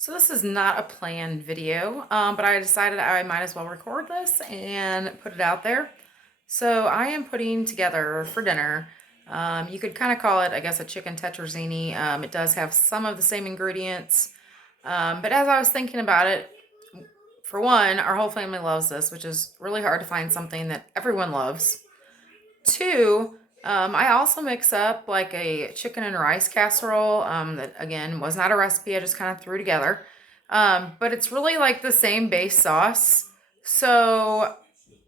So this is not a planned video, but I decided I might as well record this and put it out there. So I am putting together for dinner, you could kind of call it, I guess, a chicken tetrazzini. It does have some of the same ingredients, but as I was thinking about it, for one, our whole family loves this, which is really hard to find something that everyone loves. Two, I also mix up like a chicken and rice casserole that again was not a recipe. I just kind of threw together. But it's really like the same base sauce. So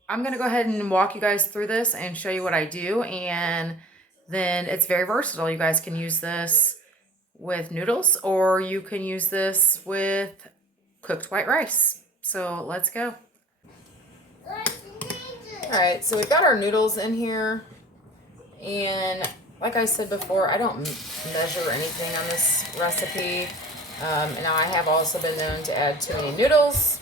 I'm going to go ahead and walk you guys through this and show you what I do. And then it's very versatile. You guys can use this with noodles or you can use this with cooked white rice. So let's go. All right, so we've got our noodles in here. And like I said before, I don't measure anything on this recipe. And now I have also been known to add too many noodles.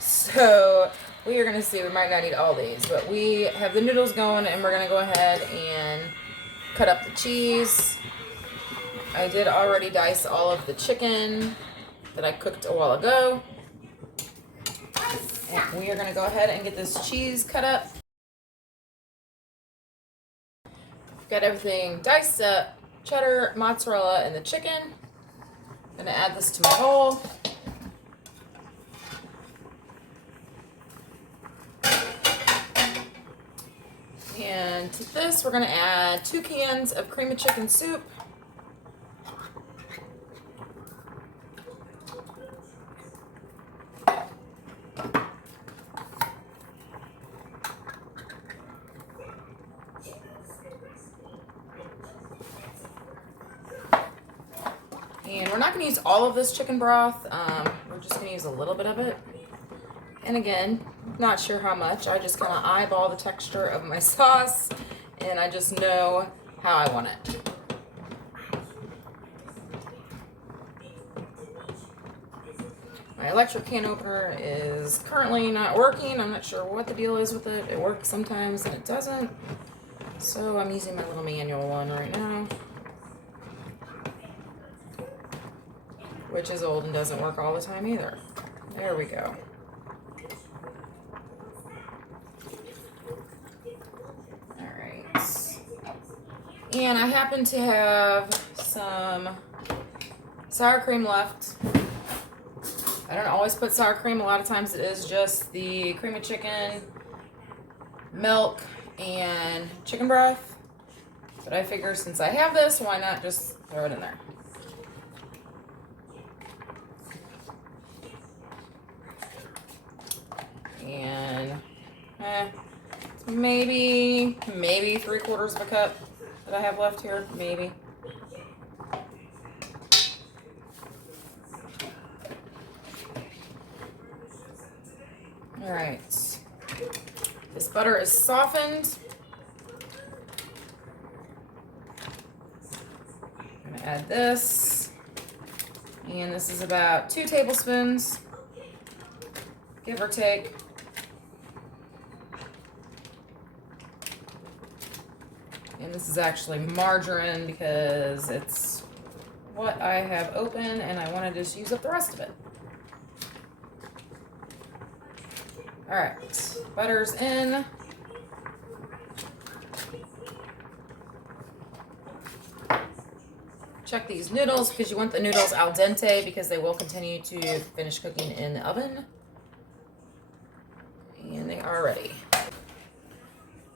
So we are going to see, we might not eat all these, but we have the noodles going and we're going to go ahead and cut up the cheese. I did already dice all of the chicken that I cooked a while ago. And we are going to go ahead and get this cheese cut up. Got everything diced up, cheddar, mozzarella, and the chicken. I'm gonna add this to my bowl. And to this, we're gonna add 2 cans of cream of chicken soup. And we're not going to use all of this chicken broth. We're just going to use a little bit of it. And again, not sure how much. I just kind of eyeball the texture of my sauce. And I just know how I want it. My electric can opener is currently not working. I'm not sure what the deal is with it. It works sometimes and it doesn't. So I'm using my little manual one right now, which is old and doesn't work all the time either. There we go. All right. And I happen to have some sour cream left. I don't always put sour cream. A lot of times it is just the cream of chicken, milk, and chicken broth. But I figure since I have this, why not just throw it in there? And maybe 3/4 of a cup that I have left here, maybe. All right, this butter is softened. I'm gonna add this, and this is about 2 tablespoons, give or take. And this is actually margarine because it's what I have open and I want to just use up the rest of it. All right, butter's in. Check these noodles because you want the noodles al dente because they will continue to finish cooking in the oven. And they are ready.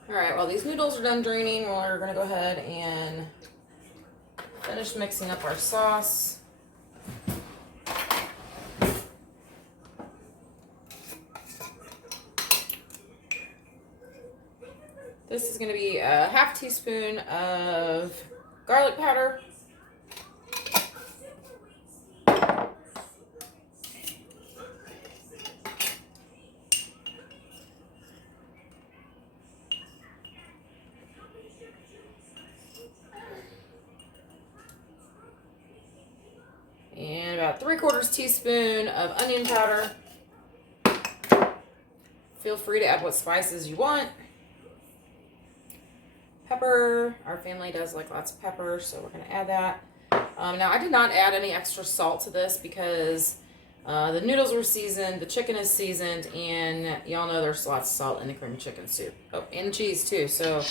All right, while these noodles are done draining, we're gonna go ahead and finish mixing up our sauce. This is gonna be a 1/2 teaspoon of garlic powder. And about 3/4 teaspoon of onion powder. Feel free to add what spices you want. Pepper. Our family does like lots of pepper, so we're going to add that. Now, I did not add any extra salt to this because the noodles were seasoned, the chicken is seasoned, and y'all know there's lots of salt in the cream chicken soup. Oh, and cheese too. So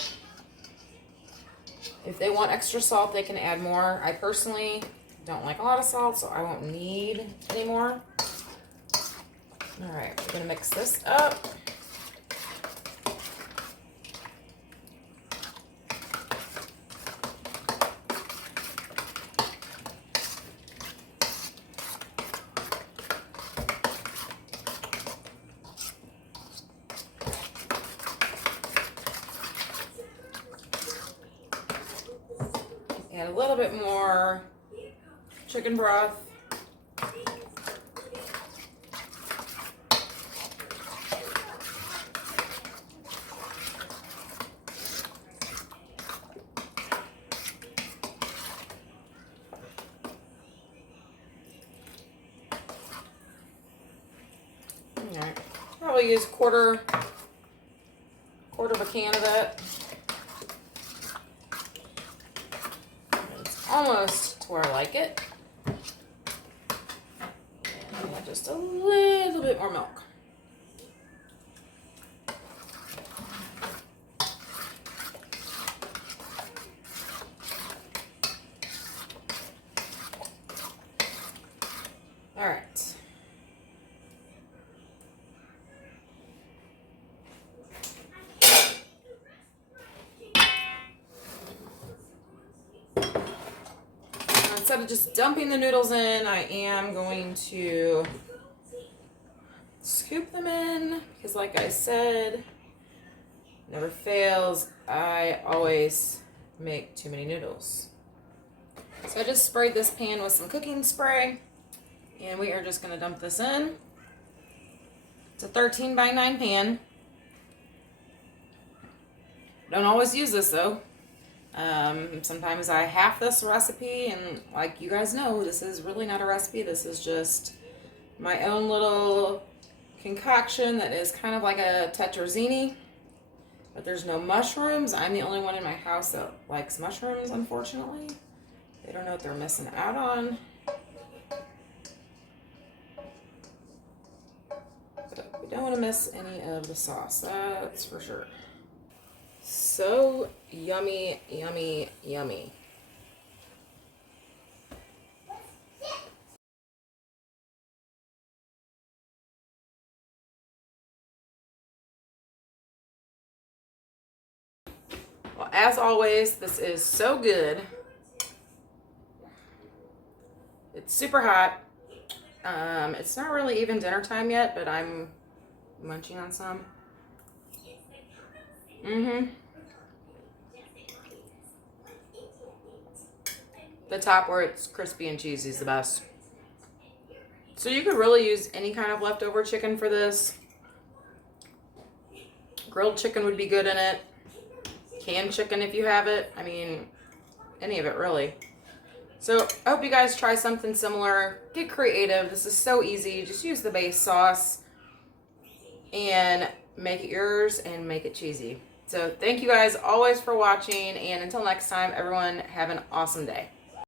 if they want extra salt, they can add more. I personally don't like a lot of salt, so I won't need any more. All right, we're gonna mix this up. Add a little bit more chicken broth. Alright, probably use quarter of a can of that. It's almost to where I like it. And add just a little bit more milk. All right. Instead of just dumping the noodles in, I am going to scoop them in because, like I said, never fails. I always make too many noodles. So I just sprayed this pan with some cooking spray, and we are just going to dump this in. It's a 13 by 9 pan. Don't always use this though. Sometimes I half this recipe, and like you guys know, this is really not a recipe. This is just my own little concoction that is kind of like a tetrazzini, but there's no mushrooms. I'm the only one in my house that likes mushrooms, unfortunately. They don't know what they're missing out on. But we don't want to miss any of the sauce, that's for sure. So yummy, yummy, yummy. Well, as always, this is so good. It's super hot. It's not really even dinner time yet, but I'm munching on some. The top where it's crispy and cheesy is the best. So you could really use any kind of leftover chicken for this. Grilled chicken would be good in it. Canned chicken if you have it. I mean, any of it really. So I hope you guys try something similar. Get creative. This is so easy. Just use the base sauce and make it yours and make it cheesy. So thank you guys always for watching, and until next time, everyone have an awesome day.